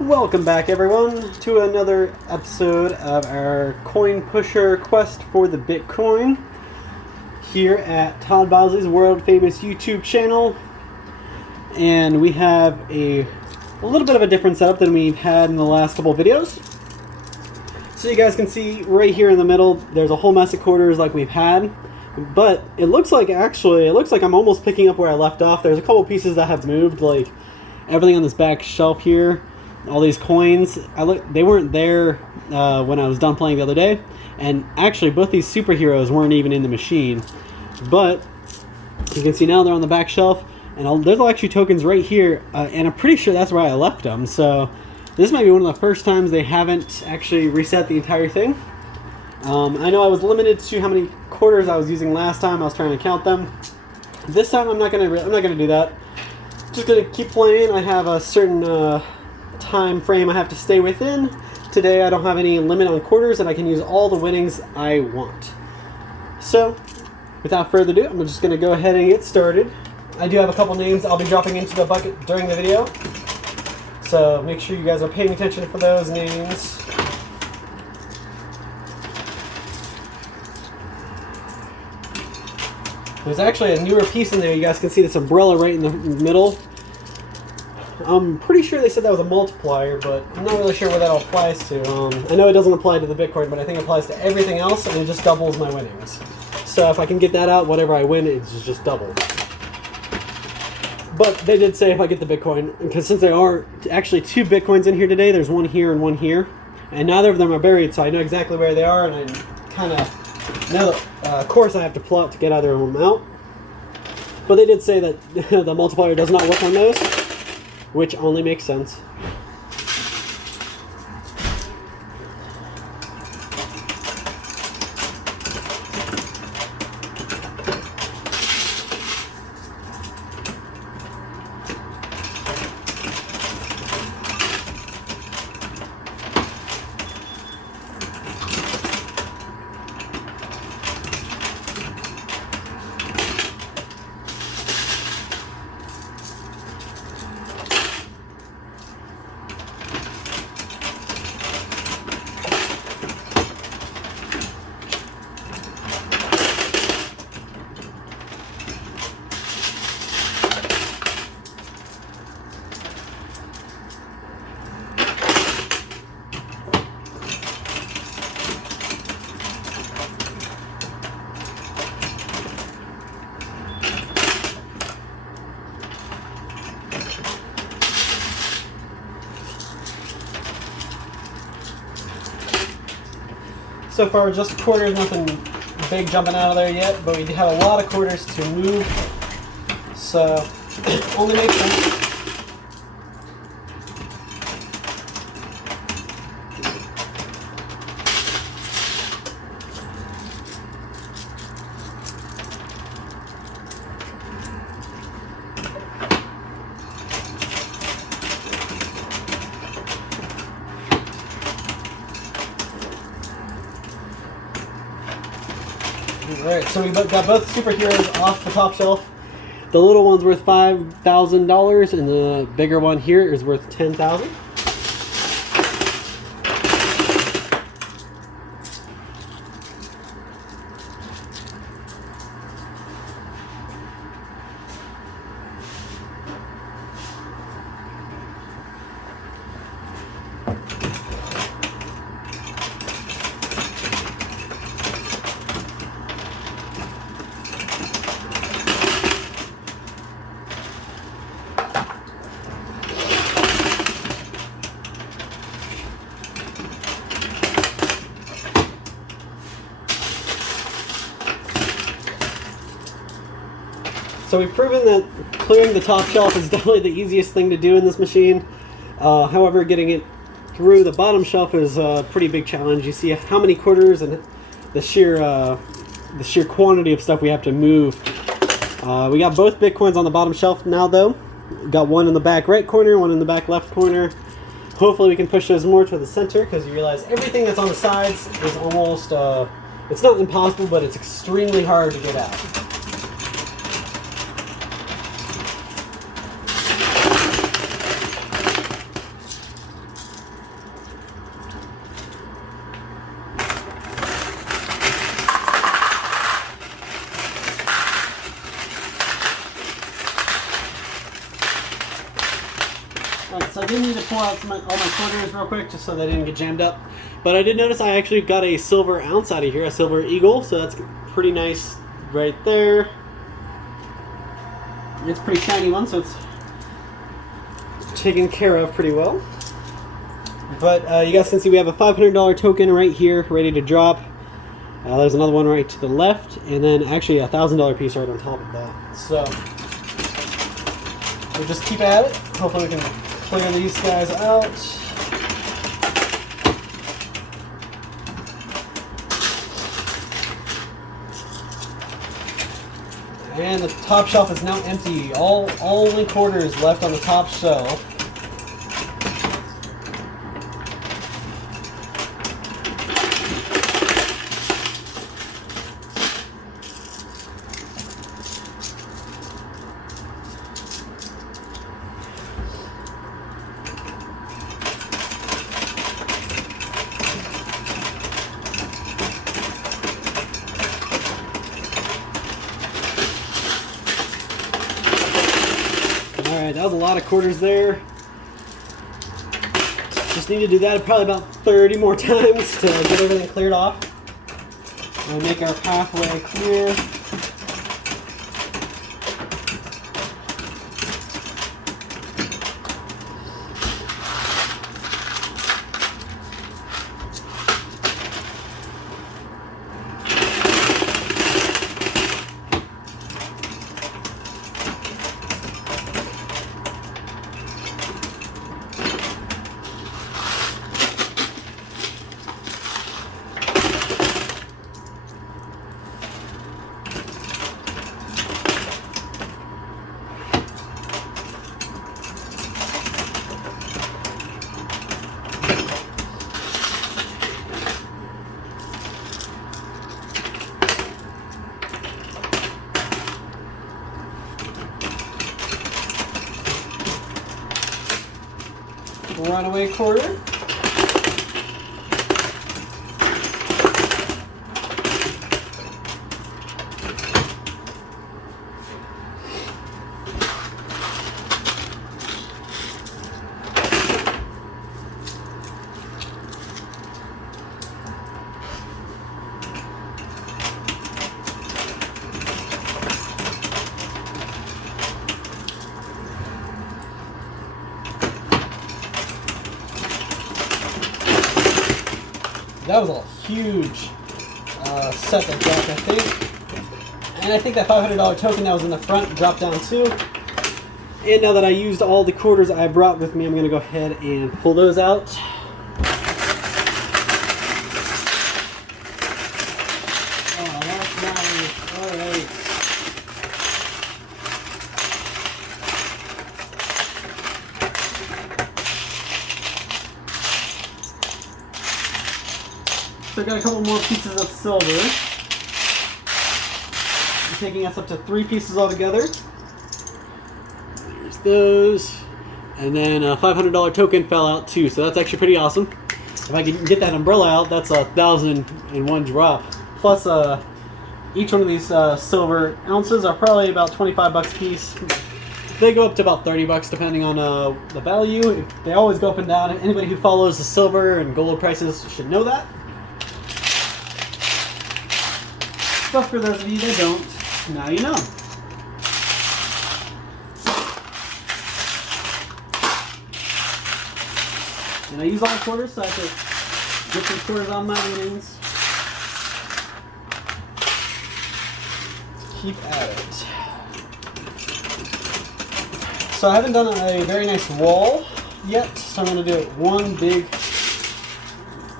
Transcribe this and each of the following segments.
Welcome back, everyone, to another episode of our coin pusher quest for the Bitcoin here at Todd Bosley's world famous YouTube channel. And we have a little bit of a different setup than we've had in the last couple of videos. So you guys can see right here in the middle, there's a whole mess of quarters like we've had. But it looks like I'm almost picking up where I left off. There's a couple pieces that have moved, like everything on this back shelf here. All these coins, they weren't there when I was done playing the other day. And actually, both these superheroes weren't even in the machine. But you can see now they're on the back shelf. And there's actually tokens right here. And I'm pretty sure that's where I left them. So this might be one of the first times they haven't actually reset the entire thing. I know I was limited to how many quarters I was using last time. I was trying to count them. This time I'm not gonna do that. Just gonna keep playing. I have a certain time frame I have to stay within. Today I don't have any limit on quarters, and I can use all the winnings I want. So without further ado, I'm just gonna go ahead and get started. I do have a couple names I'll be dropping into the bucket during the video, so make sure you guys are paying attention for those names. There's actually a newer piece in there. You guys can see this umbrella right in the middle. I'm pretty sure they said that was a multiplier, but I'm not really sure what that all applies to. I know it doesn't apply to the Bitcoin, but I think it applies to everything else, and it just doubles my winnings. So if I can get that out, whatever I win, it's just doubled. But they did say if I get the Bitcoin, because since there are actually two Bitcoins in here today, there's one here and one here, and neither of them are buried, so I know exactly where they are, and I kind of know the course I have to plot to get either of them out. But they did say that the multiplier does not work on those, which only makes sense. So far, just quarters, nothing big jumping out of there yet, but we have a lot of quarters to move, so only makes sense. Alright, so we got both superheroes off the top shelf. The little one's worth $5,000 and the bigger one here is worth $10,000. So we've proven that clearing the top shelf is definitely the easiest thing to do in this machine. However, getting it through the bottom shelf is a pretty big challenge. You see how many quarters and the sheer quantity of stuff we have to move. We got both Bitcoins on the bottom shelf now, though. Got one in the back right corner, one in the back left corner. Hopefully we can push those more to the center, because you realize everything that's on the sides is almost, it's not impossible, but it's extremely hard to get out. Alright, so I did need to pull out all my quarters real quick just so they didn't get jammed up. But I did notice I actually got a silver ounce out of here, a silver eagle, so that's pretty nice right there. It's a pretty shiny one, so it's taken care of pretty well. But you guys can see we have a $500 token right here, ready to drop. There's another one right to the left, and then actually a $1,000 piece right on top of that. So we'll just keep at it. Hopefully we can clear these guys out. And the top shelf is now empty. Only quarters left on the top shelf. Alright, that was a lot of quarters there. Just need to do that probably about 30 more times to get everything cleared off. And make our pathway clear. Runaway quarter. That was a huge set that dropped, I think. And I think that $500 token that was in the front dropped down too. And now that I used all the quarters I brought with me, I'm going to go ahead and pull those out. Oh, that's nice. All right. So I got a couple more pieces of silver. I'm taking us up to 3 pieces altogether. There's those. And then a $500 token fell out too, so that's actually pretty awesome. If I can get that umbrella out, that's 1,001 drop. Plus, each one of these silver ounces are probably about 25 bucks a piece. They go up to about 30 bucks depending on the value. They always go up and down. Anybody who follows the silver and gold prices should know that. But for those of you that don't, now you know. And I use all the quarters so I can get some quarters on my winnings. Keep at it. So I haven't done a very nice wall yet, so I'm going to do it one big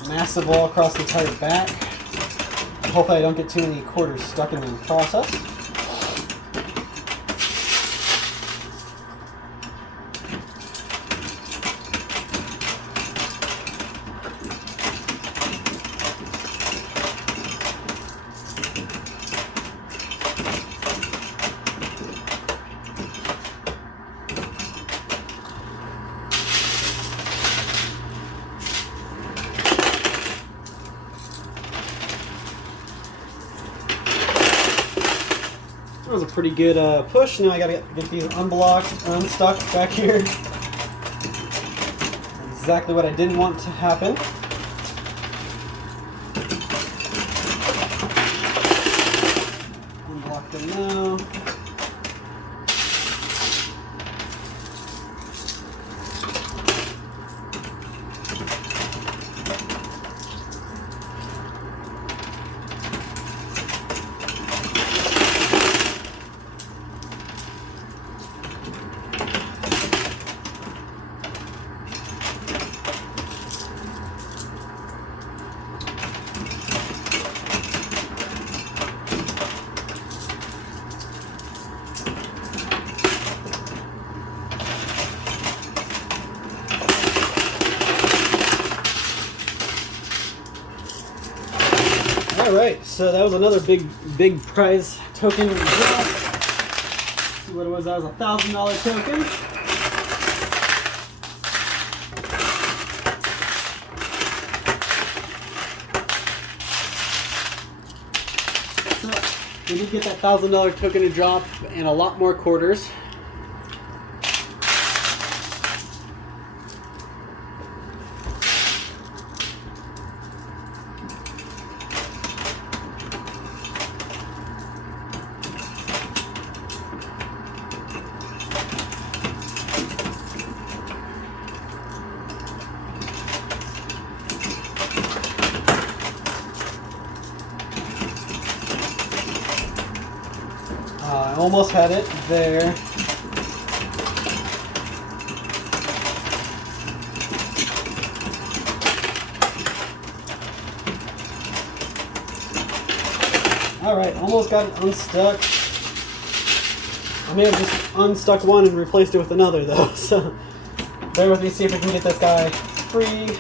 massive wall across the entire back. Hopefully I don't get too many quarters stuck in the process. That was a pretty good push. Now I gotta get these unstuck back here. exactly what I didn't want to happen. Unblock them now. Alright, so that was another big prize token drop. See what it was, that was a $1,000 token. So we did get that $1,000 token to drop and a lot more quarters. I almost had it there. Alright, almost got it unstuck. I may have just unstuck one and replaced it with another though, so bear with me, see if I can get this guy free.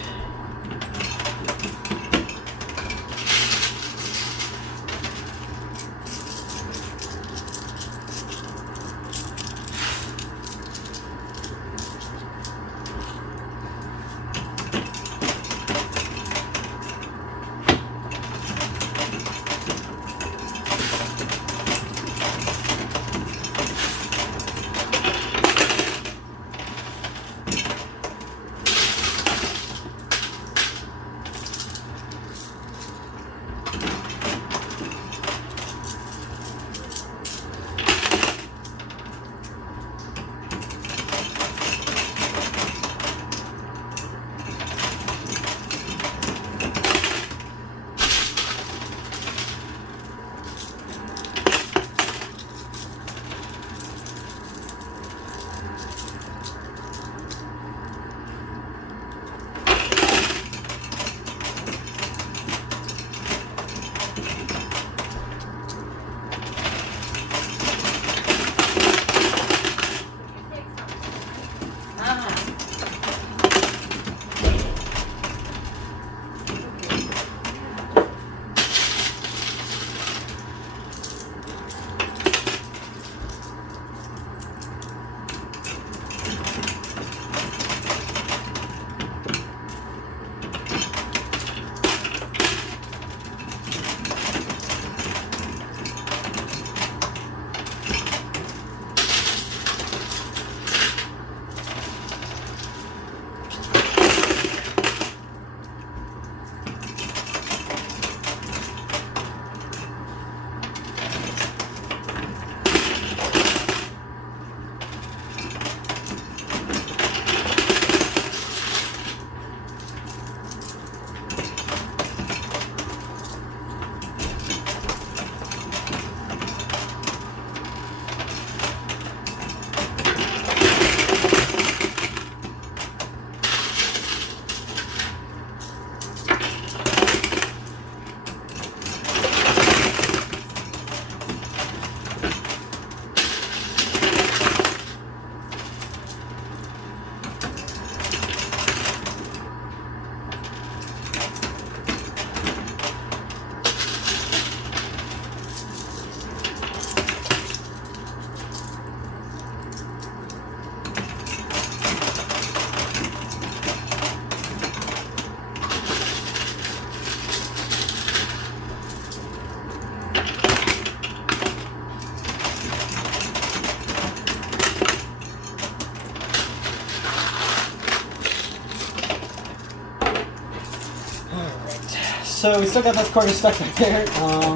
so we still got those quarters stuck right there.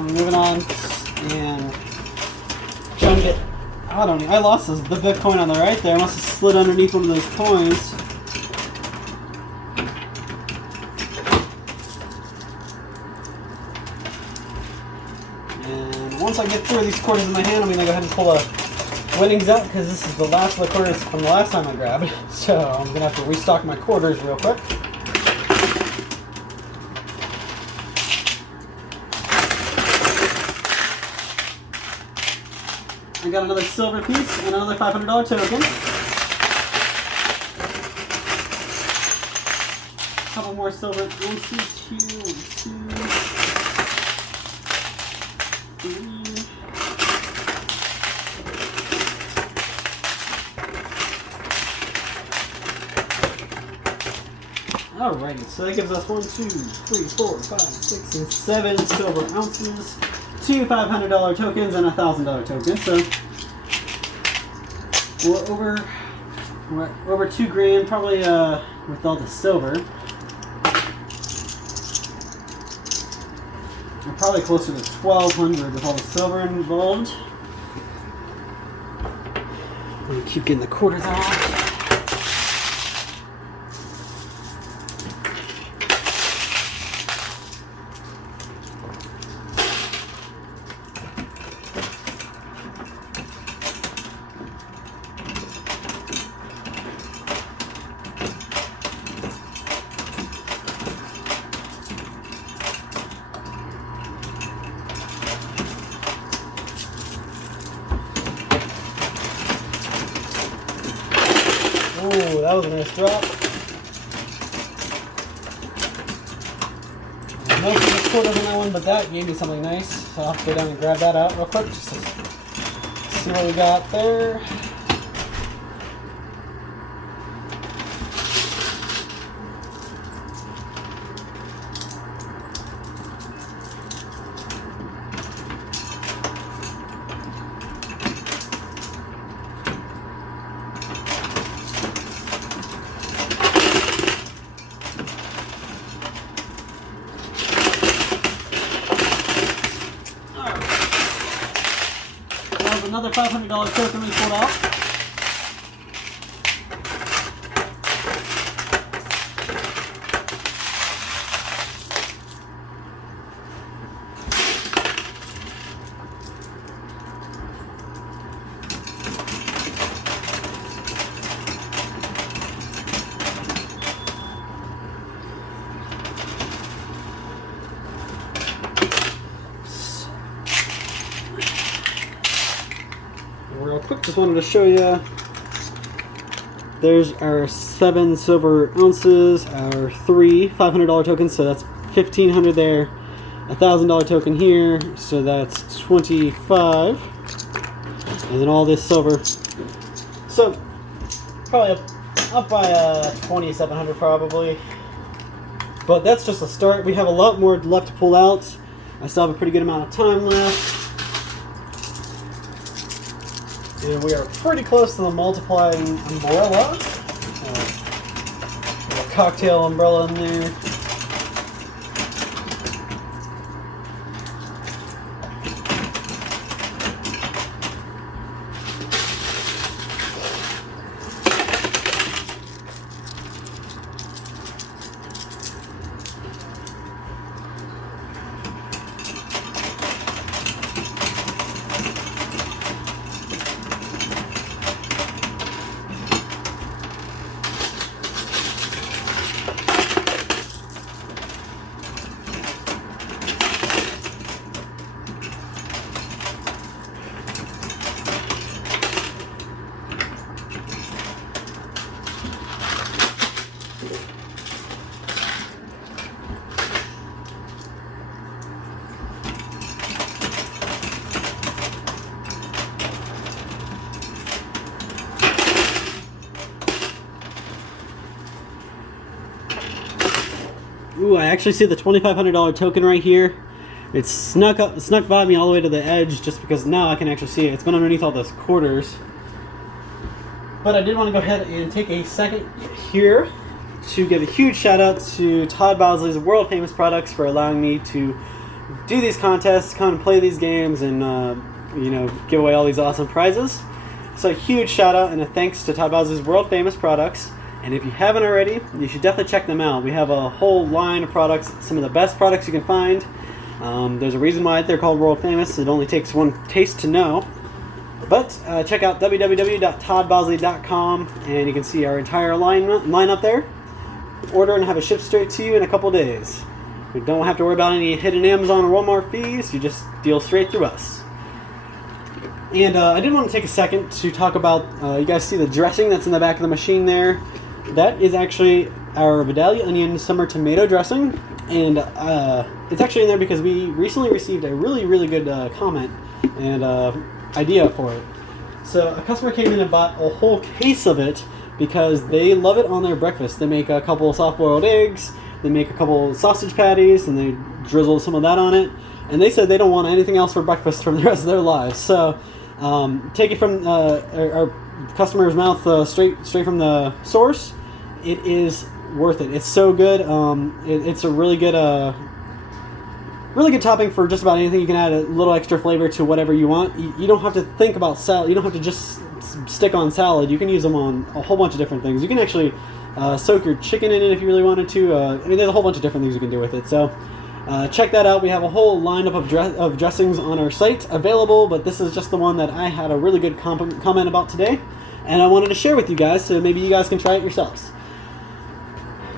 Moving on and trying to get. I don't know. I lost the Bitcoin on the right there. I must have slid underneath one of those coins. And once I get through these quarters in my hand, I'm going to go ahead and pull the winnings out because this is the last of the quarters from the last time I grabbed. So I'm going to have to restock my quarters real quick. I got another silver piece and another $500 token. A couple more silver ounces here. 1, 2, 3. Alrighty, so that gives us 1, 2, 3, 4, 5, 6, and 7 silver ounces, 2 $500 tokens, and a $1,000 token. So we're over 2 grand, probably with all the silver. We're probably closer to 1,200 with all the silver involved. I'm gonna keep getting the quarters out. Ooh, that was a nice drop. Most of the quarters on that one, but that gave me something nice. So I'll have to go down and grab that out real quick just to see what we got there. Another $500 token we pulled out. Real quick, just wanted to show you. There's our 7 silver ounces, our 3 $500 tokens, so that's 1,500 there. A $1,000 token here, so that's 25. And then all this silver. So probably up by 2,700 probably. But that's just a start. We have a lot more left to pull out. I still have a pretty good amount of time left. And we are pretty close to the multiplying umbrella. A cocktail umbrella in there. Ooh, I actually see the $2,500 token right here. It's snuck by me all the way to the edge just because now I can actually see it. It's been underneath all those quarters. But I did want to go ahead and take a second here to give a huge shout out to Todd Bosley's World Famous Products for allowing me to do these contests, come and play these games, and give away all these awesome prizes. So a huge shout out and a thanks to Todd Bosley's World Famous Products. And if you haven't already, you should definitely check them out. We have a whole line of products, some of the best products you can find. There's a reason why they're called world famous. It only takes one taste to know. But check out www.toddbosley.com and you can see our entire lineup there. Order and have it shipped straight to you in a couple days. You don't have to worry about any hidden Amazon or Walmart fees. You just deal straight through us. And I did want to take a second to talk about, you guys see the dressing that's in the back of the machine there? That is actually our Vidalia Onion Summer Tomato Dressing. And it's actually in there because we recently received a really, really good comment and idea for it. So a customer came in and bought a whole case of it because they love it on their breakfast. They make a couple of soft-boiled eggs, they make a couple sausage patties, and they drizzle some of that on it. And they said they don't want anything else for breakfast for the rest of their lives. So take it from our customer's mouth straight from the source. It is worth it. It's so good. It's a really good topping for just about anything. You can add a little extra flavor to whatever you want. You don't have to think about salad. You don't have to just stick on salad. You can use them on a whole bunch of different things. You can actually soak your chicken in it if you really wanted to. There's a whole bunch of different things you can do with it. So check that out. We have a whole lineup of dressings on our site available, but this is just the one that I had a really good comment about today, and I wanted to share with you guys, so maybe you guys can try it yourselves.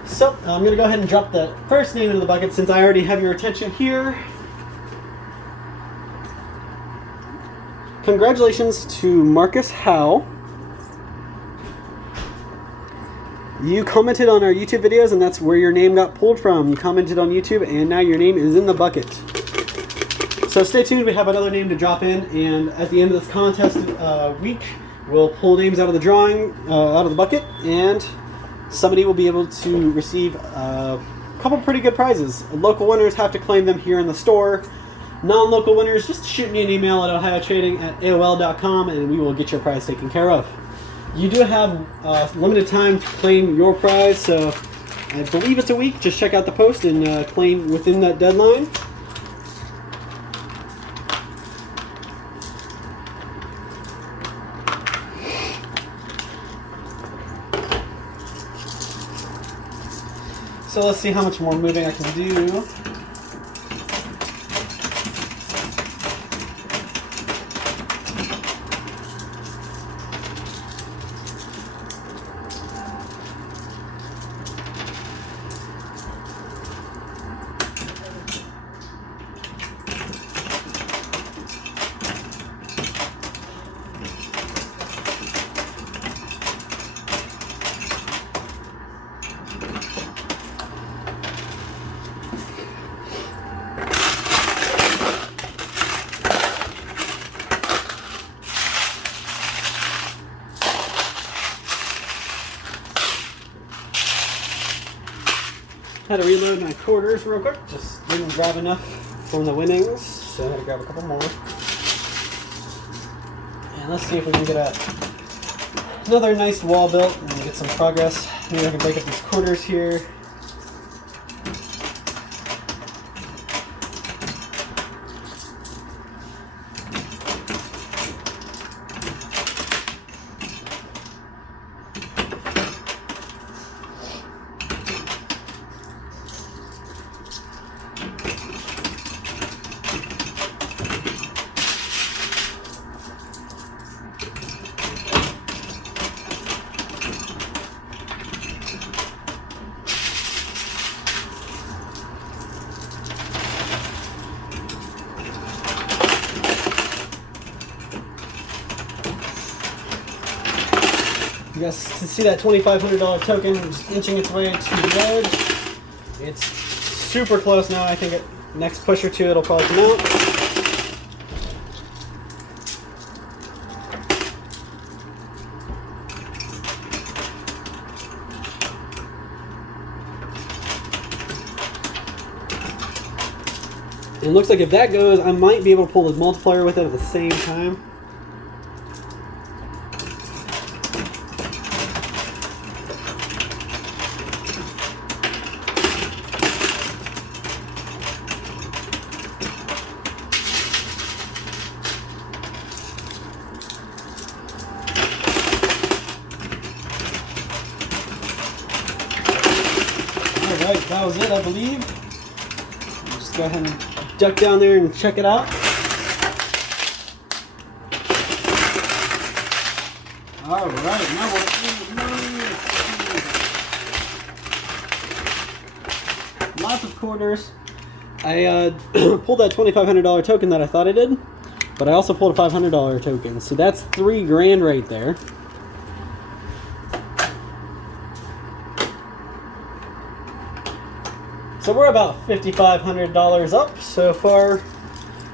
So I'm going to go ahead and drop the first name into the bucket since I already have your attention here. Congratulations to Marcus Howe. You commented on our YouTube videos and that's where your name got pulled from. You commented on YouTube and now your name is in the bucket. So stay tuned, we have another name to drop in, and at the end of this contest week, we'll pull names out of the drawing, out of the bucket, and somebody will be able to receive a couple pretty good prizes. Local winners have to claim them here in the store. Non-local winners, just shoot me an email at ohiotrading@aol.com and we will get your prize taken care of. You do have limited time to claim your prize, so I believe it's a week. Just check out the post and claim within that deadline. So let's see how much more moving I can do. Had to reload my quarters real quick, just didn't grab enough from the winnings, so I had to grab a couple more. And let's see if we can get another nice wall built and get some progress. Maybe I can break up these quarters here. You guys can see that $2,500 token just inching its way to the edge. It's super close now. I think next push or two it'll probably come out. And it looks like if that goes, I might be able to pull the multiplier with it at the same time. Alright, that was it, I believe. Just go ahead and duck down there and check it out. Alright, now we're in the money. Lots of quarters. I pulled that $2,500 token that I thought I did, but I also pulled a $500 token, so that's $3,000 right there. So we're about $5,500 up so far.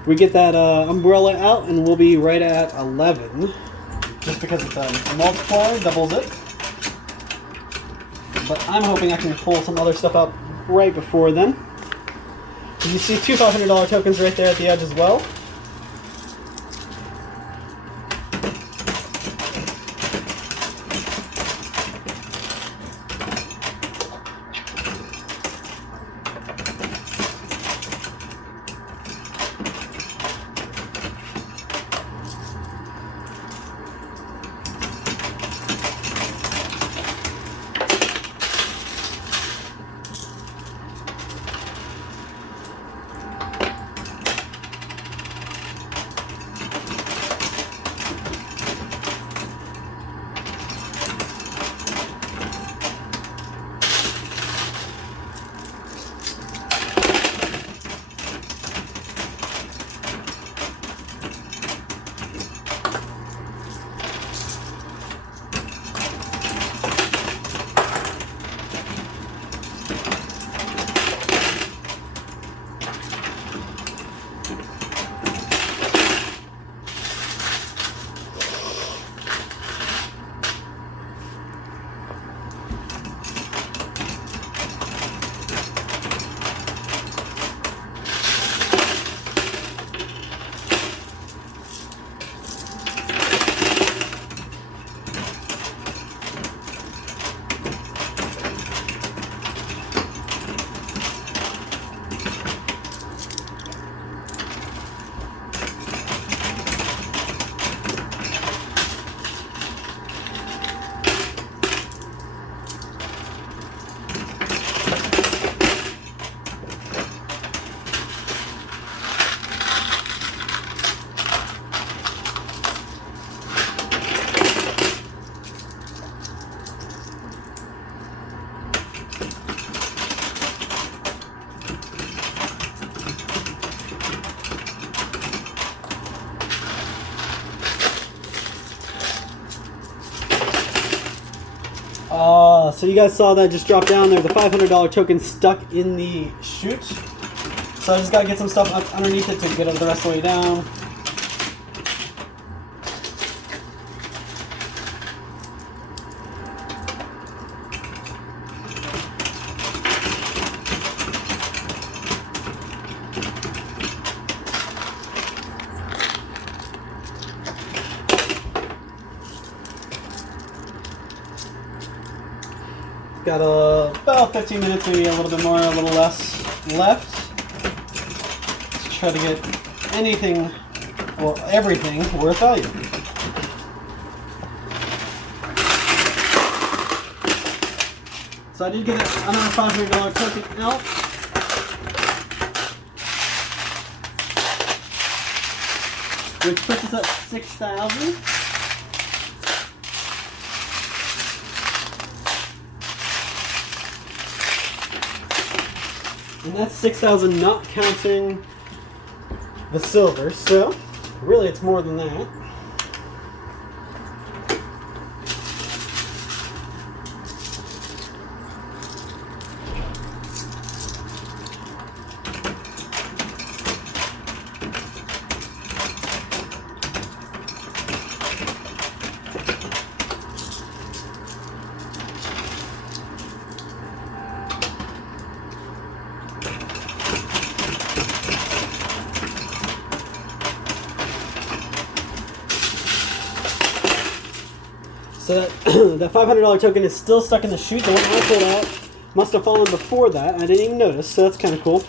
We get that umbrella out and we'll be right at 11, just because it's a multiplier, doubles it. But I'm hoping I can pull some other stuff out right before then. You see two $500 tokens right there at the edge as well. So you guys saw that just drop down there. The $500 token stuck in the chute. So I just got to get some stuff up underneath it to get it the rest of the way down. Got about 15 minutes, maybe a little bit more, a little less left. Let's try to get anything, well, everything worth value. So I did get another $500 token out. Which puts us at 6,000. And that's 6,000 not counting the silver, so really it's more than that. So that $500 token is still stuck in the chute. The one I pulled out must have fallen before that. I didn't even notice, so that's kind of cool.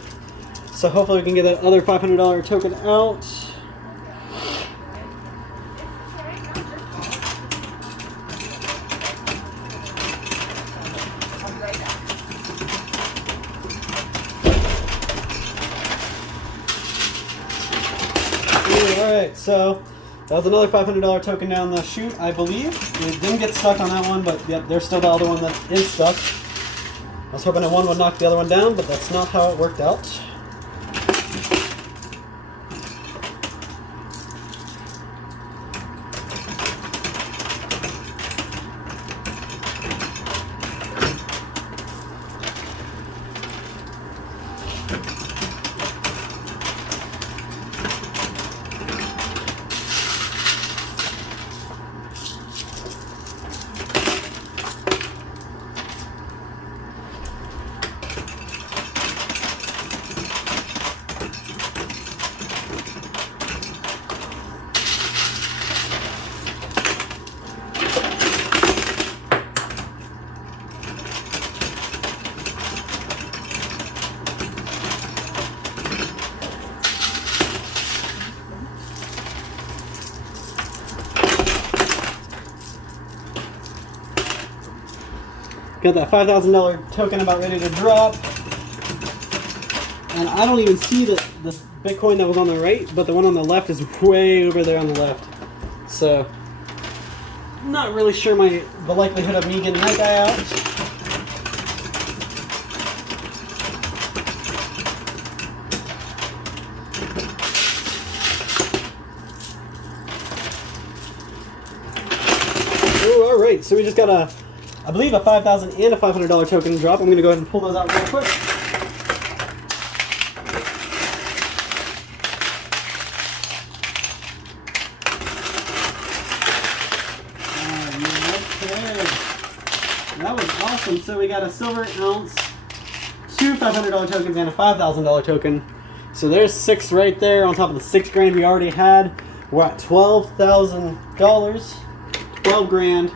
So hopefully we can get that other $500 token out. Alright, so that was another $500 token down the chute, I believe. It didn't get stuck on that one, but yep, there's still the other one that is stuck. I was hoping that one would knock the other one down, but that's not how it worked out. Got that $5,000 token about ready to drop. And I don't even see the Bitcoin that was on the right, but the one on the left is way over there on the left. So, not really sure the likelihood of me getting that guy out. Oh, alright, so we just got I believe a $5,000 and a $500 token drop. I'm going to go ahead and pull those out real quick. Okay. That was awesome. So we got a silver ounce, two $500 tokens, and a $5,000 token. So there's 6 right there on top of the 6 grand we already had. We're at $12,000, 12 grand.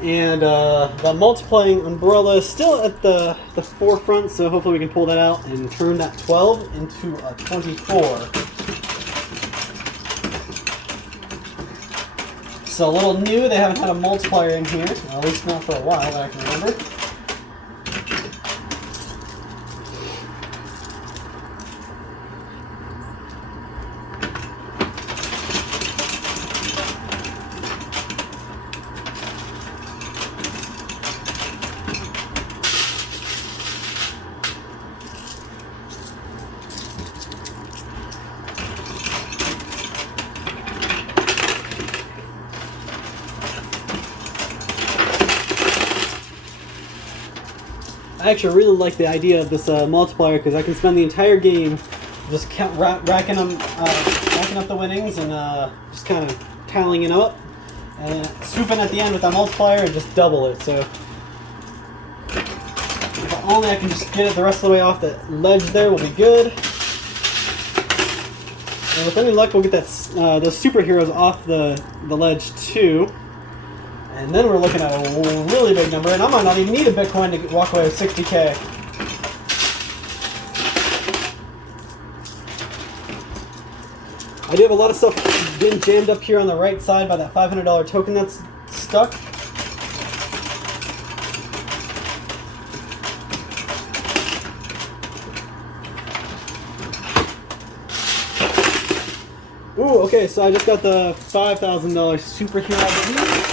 And the multiplying umbrella is still at the forefront, so hopefully we can pull that out and turn that 12 into a 24. So a little new, they haven't had a multiplier in here, at least not for a while that I can remember. I actually really like the idea of this multiplier because I can spend the entire game just racking up the winnings and just kind of tallying it up and swooping at the end with that multiplier and just double it. So if only I can just get it the rest of the way off the ledge there, will be good. And with any luck, we'll get those superheroes off the ledge too. And then we're looking at a really big number, and I might not even need a Bitcoin to walk away with 60K. I do have a lot of stuff getting jammed up here on the right side by that $500 token that's stuck. Ooh, okay, so I just got the $5,000 superhero, I believe.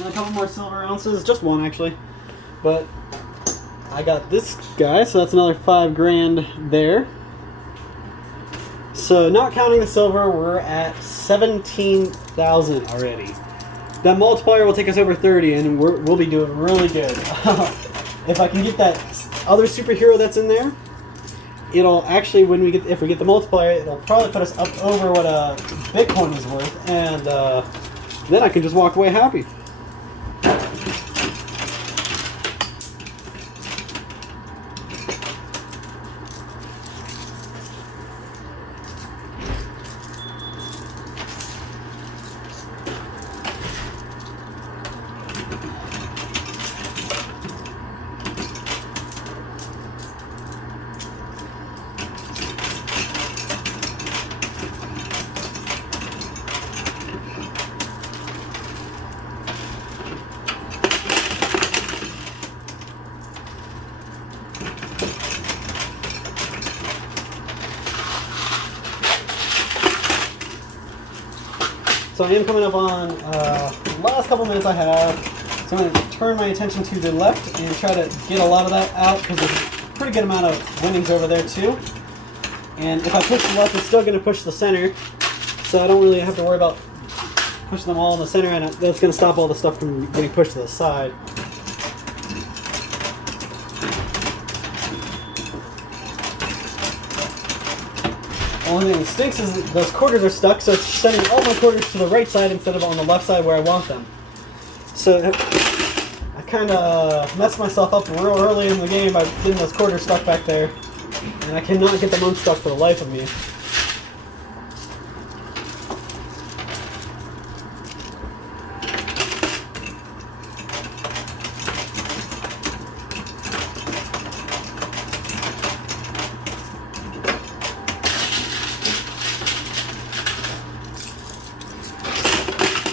And a couple more silver ounces, just one actually. But I got this guy, so that's another 5 grand there. So not counting the silver, we're at 17,000 already. That multiplier will take us over 30, and we'll be doing really good. If I can get that other superhero that's in there, it'll actually, if we get the multiplier, it'll probably put us up over what a Bitcoin is worth, and then I can just walk away happy. So I am coming up on the last couple minutes I have. So I'm going to turn my attention to the left and try to get a lot of that out because there's a pretty good amount of winnings over there too. And if I push the left, it's still going to push the center. So I don't really have to worry about pushing them all in the center, and that's going to stop all the stuff from getting pushed to the side. Only thing that stinks is those quarters are stuck, so it's sending all my quarters to the right side instead of on the left side where I want them. So I kind of messed myself up real early in the game by getting those quarters stuck back there, and I cannot get them unstuck for the life of me.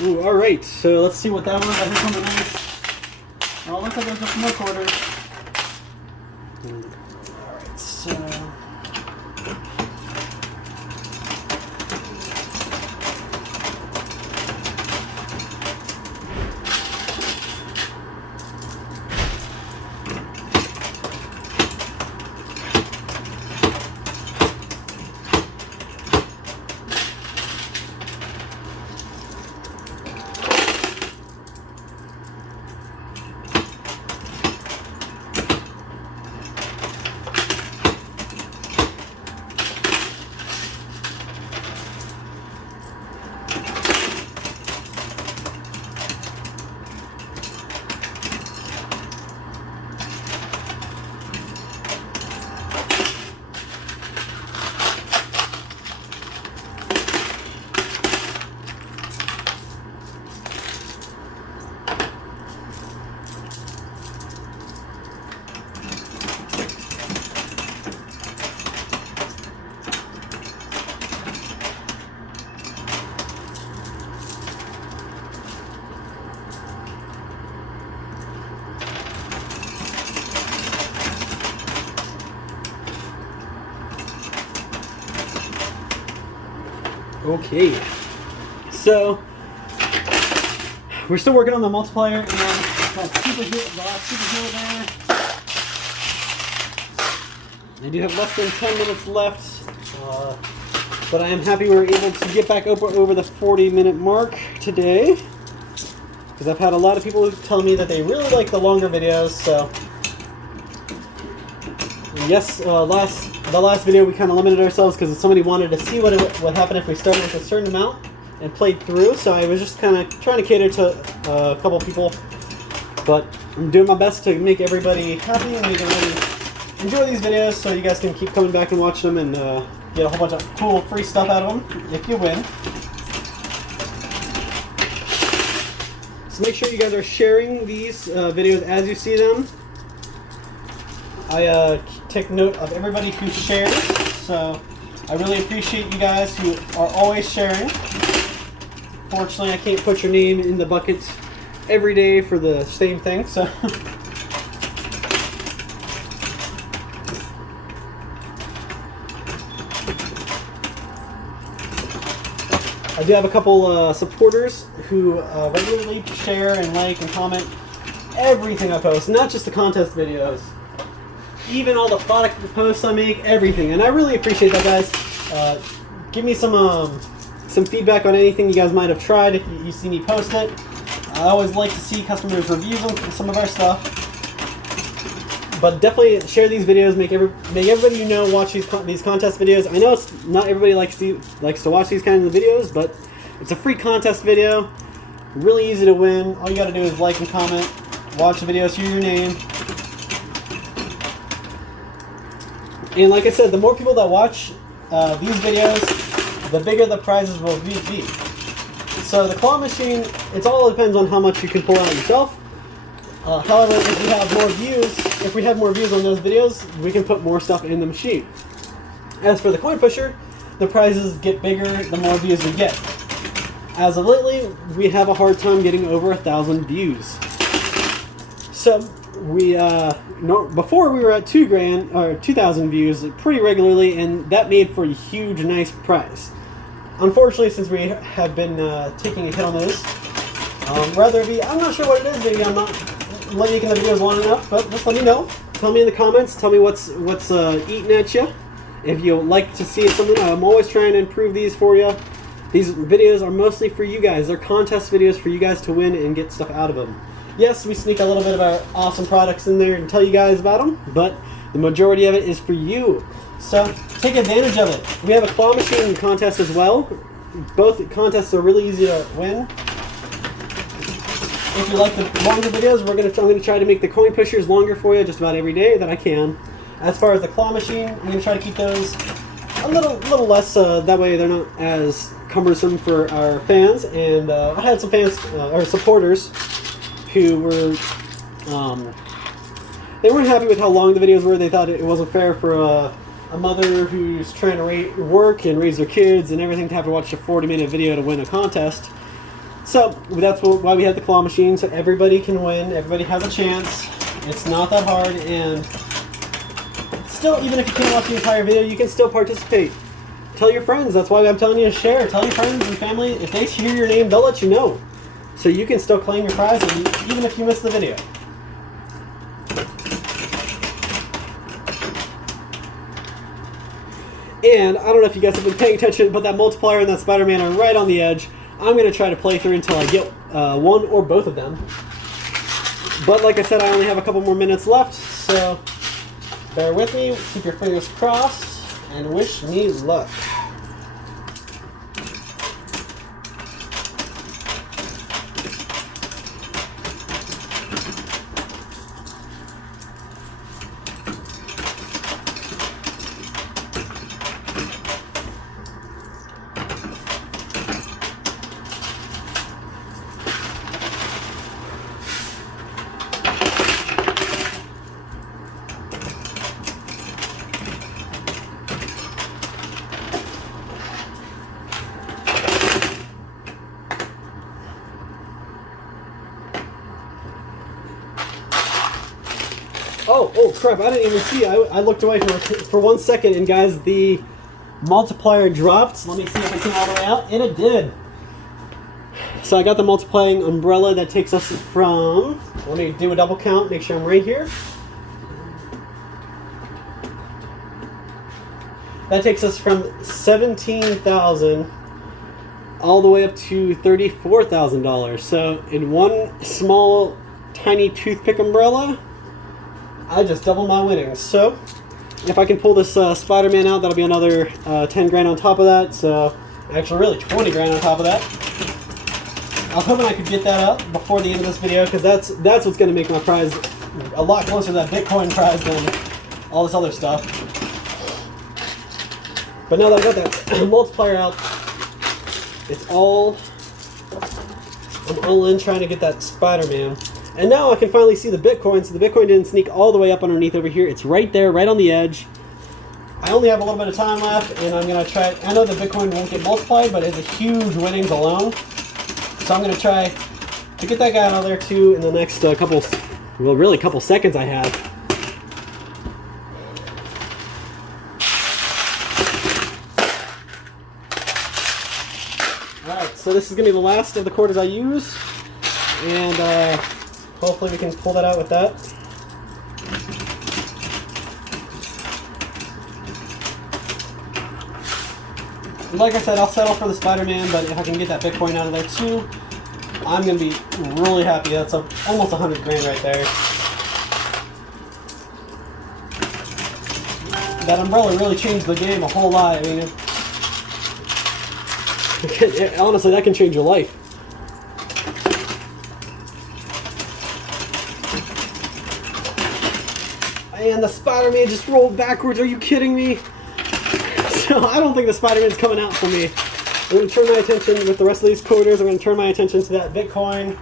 Ooh, alright, so let's see what that was. I heard something nice. Oh, it looks like there's just more quarters. Alright, so... Okay, so we're still working on the multiplier and that the last superhero there. I do have less than 10 minutes left, but I am happy we were able to get back over the 40-minute mark today, because I've had a lot of people tell me that they really like the longer videos. So yes, the last video we kind of limited ourselves because somebody wanted to see what happened if we started with a certain amount and played through. So I was just kind of trying to cater to a couple people, but I'm doing my best to make everybody happy and make everybody enjoy these videos, so you guys can keep coming back and watch them and get a whole bunch of cool free stuff out of them if you win. So make sure you guys are sharing these videos as you see them. I take note of everybody who shares, so I really appreciate you guys who are always sharing. Fortunately, I can't put your name in the bucket every day for the same thing, so I do have a couple supporters who regularly share and like and comment everything I post, not just the contest videos. Even all the product posts I make, everything, and I really appreciate that, guys. Give me some feedback on anything you guys might have tried if you see me post it. I always like to see customers' reviews on some of our stuff, but definitely share these videos. Make everybody you know watch these contest videos. I know it's not everybody likes to watch these kinds of videos, but it's a free contest video. Really easy to win. All you got to do is like and comment, watch the videos, hear your name. And like I said, the more people that watch these videos, the bigger the prizes will be. So the claw machine, it all depends on how much you can pull out yourself. However, if we have more views on those videos, we can put more stuff in the machine. As for the coin pusher, the prizes get bigger the more views we get. As of lately, we have a hard time getting over 1,000 views. So before we were at 2,000 views pretty regularly, and that made for a huge, nice prize. unfortunately, since we have been taking a hit on those, rather it be, I'm not sure what it is, maybe I'm not making the videos long enough, but just let me know. Tell me in the comments, tell me what's eating at you. If you like to see something, I'm always trying to improve these for you. These videos are mostly for you guys. They're contest videos for you guys to win and get stuff out of them. Yes, we sneak a little bit of our awesome products in there and tell you guys about them, but the majority of it is for you. So take advantage of it. We have a claw machine contest as well. Both contests are really easy to win. If you like the longer videos, I'm going to try to make the coin pushers longer for you just about every day that I can. As far as the claw machine, I'm going to try to keep those a little less, that way they're not as cumbersome for our fans. And I had some fans, or supporters, who were, they weren't happy with how long the videos were. They thought it wasn't fair for a mother who's trying to work and raise their kids and everything to have to watch a 40-minute video to win a contest. So that's why we have the claw machine, so everybody can win, everybody has a chance. It's not that hard, and still, even if you can't watch the entire video, you can still participate. Tell your friends, that's why I'm telling you to share. Tell your friends and family, if they hear your name, they'll let you know. So you can still claim your prize, even if you miss the video. And I don't know if you guys have been paying attention, but that multiplier and that Spider-Man are right on the edge. I'm going to try to play through until I get one or both of them. But like I said, I only have a couple more minutes left, so bear with me, keep your fingers crossed, and wish me luck. Oh crap, I didn't even see. I looked away for 1 second, and guys, the multiplier dropped. Let me see if it came all the way out, and it did. So I got the multiplying umbrella that takes us from, let me do a double count, make sure I'm right here. That takes us from $17,000 all the way up to $34,000. So in one small, tiny toothpick umbrella, I just doubled my winnings. So if I can pull this Spider-Man out, that'll be another 10 grand on top of that. So actually really 20 grand on top of that. I was hoping I could get that up before the end of this video, because that's what's going to make my prize a lot closer to that Bitcoin prize than all this other stuff. But now that I got that multiplier out, I'm all in trying to get that Spider-Man. And now I can finally see the Bitcoin, so the Bitcoin didn't sneak all the way up underneath over here. It's right there, right on the edge. I only have a little bit of time left, and I'm going to try. I know the Bitcoin won't get multiplied, but it's a huge winnings alone. So I'm going to try to get that guy out of there too in the next couple seconds I have. Alright, so this is going to be the last of the quarters I use, and hopefully we can pull that out with that. Like I said, I'll settle for the Spider-Man, but if I can get that Bitcoin out of there too, I'm going to be really happy. That's almost 100 grand right there. That umbrella really changed the game a whole lot. I mean, honestly, that can change your life. And the Spider-Man just rolled backwards. Are you kidding me? So I don't think the Spider-Man's coming out for me. I'm going to turn my attention with the rest of these quarters. I'm going to turn my attention to that Bitcoin.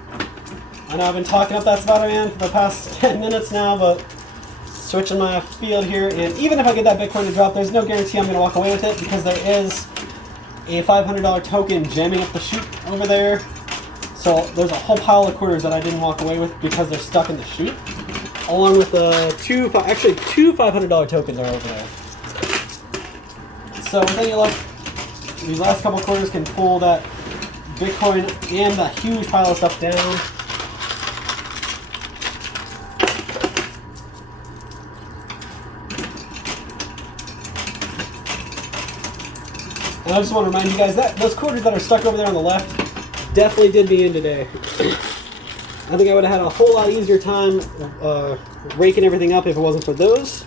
I know I've been talking up that Spider-Man for the past 10 minutes now, but switching my field here. And even if I get that Bitcoin to drop, there's no guarantee I'm going to walk away with it, because there is a $500 token jamming up the chute over there. So there's a whole pile of quarters that I didn't walk away with because they're stuck in the chute. Along with two $500 tokens are over there. So with any luck, these last couple quarters can pull that Bitcoin and that huge pile of stuff down. And I just want to remind you guys that those quarters that are stuck over there on the left definitely did me in today. I think I would have had a whole lot easier time raking everything up if it wasn't for those.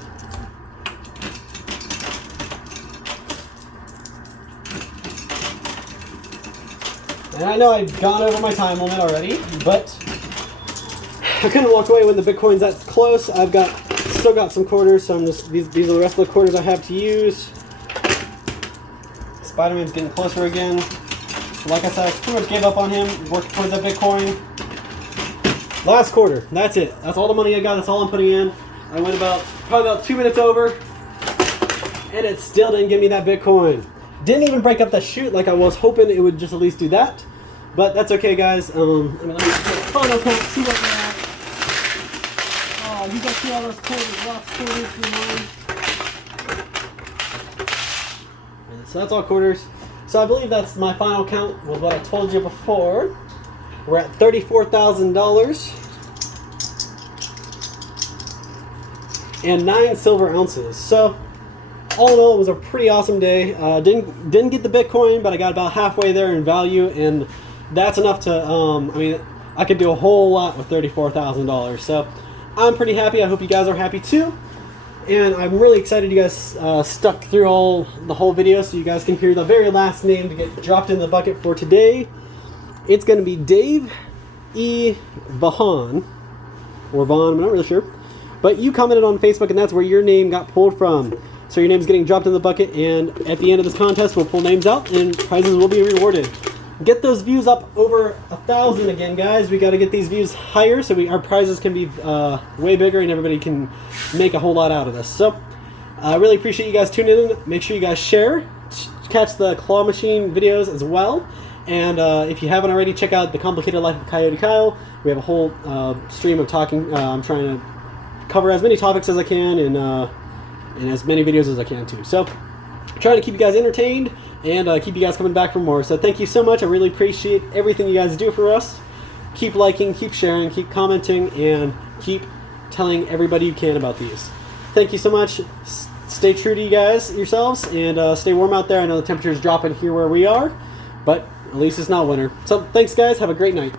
And I know I've gone over my time limit already, but I couldn't walk away when the Bitcoin's that close. I've still got some quarters, so these are the rest of the quarters I have to use. Spider-Man's getting closer again. Like I said, I pretty much gave up on him, worked towards that Bitcoin. Last quarter, that's it. That's all the money I got, that's all I'm putting in. I went probably about 2 minutes over, and it still didn't give me that Bitcoin. Didn't even break up that chute like I was hoping it would just at least do that. But that's okay, guys. Let me get a final count, see what we're at. Oh, you guys see all those quarters, lost quarters for mine. So that's all quarters. So I believe that's my final count was what I told you before. We're at $34,000 and 9 silver ounces. So all in all, it was a pretty awesome day. Didn't get the Bitcoin, but I got about halfway there in value, and that's enough to. I mean, I could do a whole lot with $34,000. So I'm pretty happy. I hope you guys are happy too. And I'm really excited you guys stuck through the whole video, so you guys can hear the very last name to get dropped in the bucket for today. It's going to be Dave E. Vaughan, or Vaughn, I'm not really sure. But you commented on Facebook, and that's where your name got pulled from. So your name's getting dropped in the bucket, and at the end of this contest, we'll pull names out, and prizes will be rewarded. Get those views up over 1,000 again, guys. We got to get these views higher, so our prizes can be way bigger, and everybody can make a whole lot out of this. So I really appreciate you guys tuning in. Make sure you guys share. Catch the claw machine videos as well. And if you haven't already, check out The Complicated Life of Coyote Kyle. We have a whole stream of talking. I'm trying to cover as many topics as I can, and as many videos as I can too. So trying to keep you guys entertained and keep you guys coming back for more. So thank you so much. I really appreciate everything you guys do for us. Keep liking, keep sharing, keep commenting, and keep telling everybody you can about these. Thank you so much. Stay true to you guys yourselves, and stay warm out there. I know the temperature is dropping here where we are, but at least it's not winter. So thanks, guys. Have a great night.